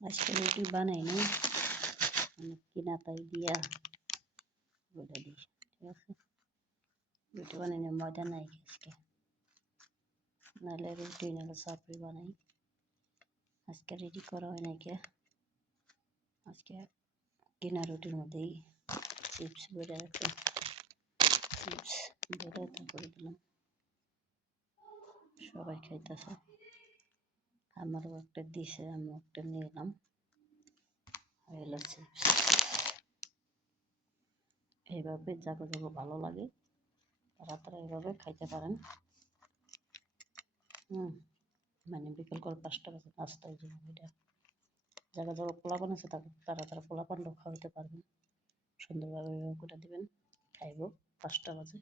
আজকে রুটি বানাই নাই, কিনা তাই দিয়া বলে দিই। ঠিক আছে, রুটি বানাই না, ময়দা নাই আজকে, নাহলে রুটি নাহলে চাপড়ি বানাই। আজকে রেডি করা হয় নাই কে, আজকে কিনা রুটির মধ্যেই চিপস বেড়ে আছে, চিপস বেড়ে তারপরে দিলাম, সবাই খাইতেছে। আমারও একটা দিছে, আমি একটা নিয়ে এলাম। হলো চিপস। এইভাবে যাকে যাকে ভালো লাগে তারা এইভাবে খাইতে পারেন। মানে বিকেল করে 5টা বাজে নাস্তায় যে এটা যারা যারা পোলাপান আছে তারা পোলাপানটাও খাওয়াইতে পারবেন। সুন্দরভাবে এইভাবে করে দিবেন, খাইব 5টা বাজে।